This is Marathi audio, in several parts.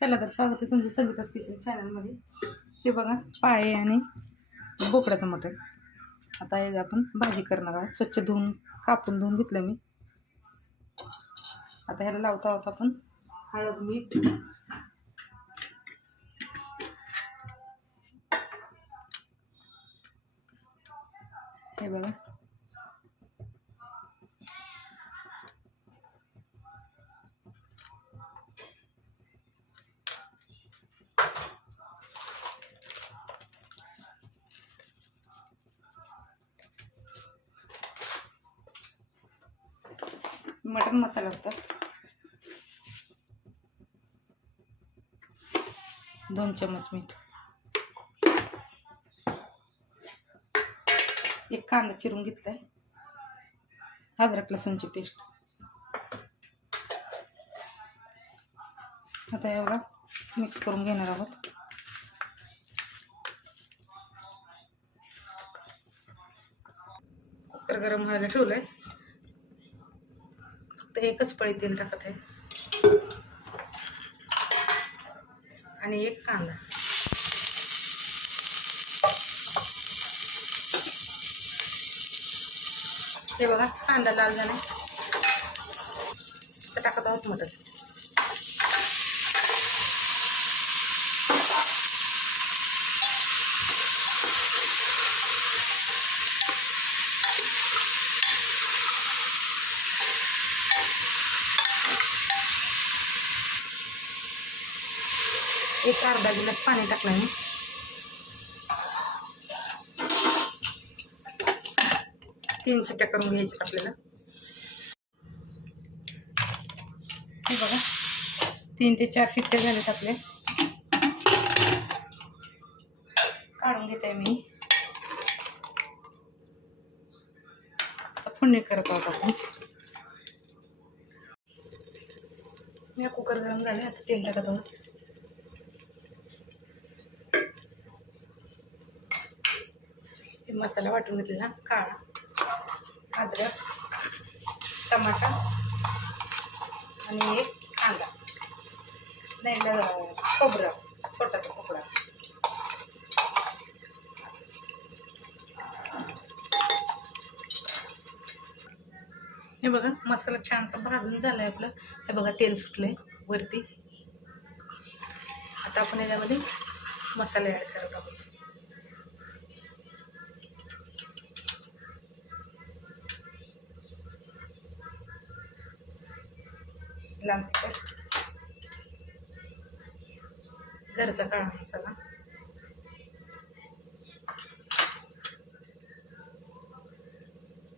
चला तर स्वागत आहे तुमचं सविताच किचन चॅनलमध्ये हे बघा पाळे आणि बोकडाचं मटण. आता हे आपण भाजी करणार आहोत स्वच्छ धुवून कापून धुवून घेतलं मी. आता ह्याला लावता होता आपण हळद मीठ. हे बघा. मटन मसाला होता. दोन चम्मच मीठ. एक कांदा चिरून घेतलाय. अद्रक लसूणची पेस्ट. आता एवढा मिक्स करून घेणार आहोत. कुकर गरम व्हायला ठेवलंय. फक्त एकच पळी तेल टाकत आहे. आणि एक कांदा. हे बघा कांदा लाल झाला. तर टाकत आहोत मदत. एक अर्धा गिलास पाणी टाकलं मी. तीन शिट्ट्या करून घ्यायच्यात आपल्याला. हे बघा. तीन ते चार शिट्ट्या झाल्यात आपले. काढून घेत आहे मी पुण्य करत आहोत आपण. या कुकर गरम झाले आता तेल टाकत आहोत हे मसाला वाटून घेतलेला काळा अद्रक टमाटा आणि एक कांदा. नाही खोबरं छोटासा खोबरा. हे बघा मसाला छानसा भाजून झाला आहे आपलं. हे बघा तेल सुटलंय वरती. आता आपण याच्यामध्ये मसाले ॲड करत आहोत. लाल तिखट घरचा काळा मसाला.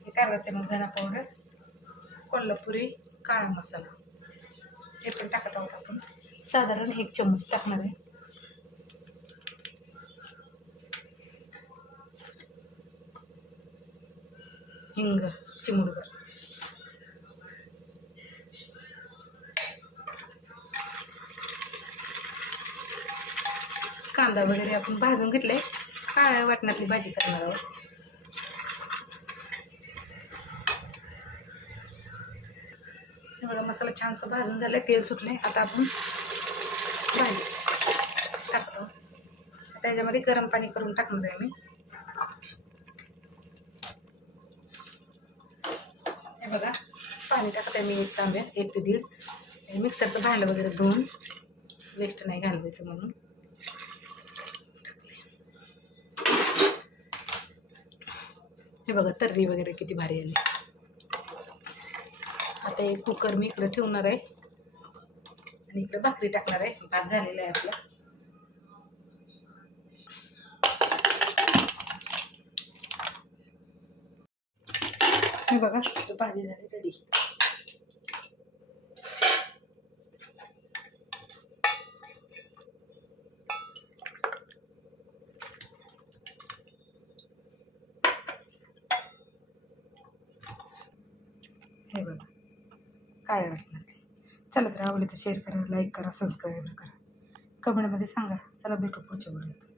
हे कारल्याचे मग धना पावडर कोल्हापुरी काळा मसाला. हे पण टाकत आहोत आपण. साधारण एक चम्मच टाकणार आहे. हिंग चिमुडभर. कांदा वगैरे आपण भाजून घेतले काळ्या वाटणातली भाजी करणार आहोत. बघा मसाला छानसा भाजून झाला तेल सुटले आता आपण भाजी टाकतो. आता याच्यामध्ये गरम पाणी करून टाकणार आहे मी. हे बघा पाणी टाकत आहे मी एक तांब्या एक ते दीड. मिक्सरचं भांडं वगैरे धुवून वेस्ट नाही घालवायचं म्हणून. हे बघा तर्री वगैरे किती भारी आली. आता एक कुकर मी इकडं ठेवणार आहे. आणि इकडं भाकरी टाकणार आहे. भात झालेला आहे आपला. हे बघा भाजी झाली रेडी हे बघा काळ्या वाटणातले चला तर आवडली तर शेअर करा लाईक करा सबस्क्राईब करा. कमेंटमध्ये सांगा. चला भेटू पुढच्या व्हिडिओत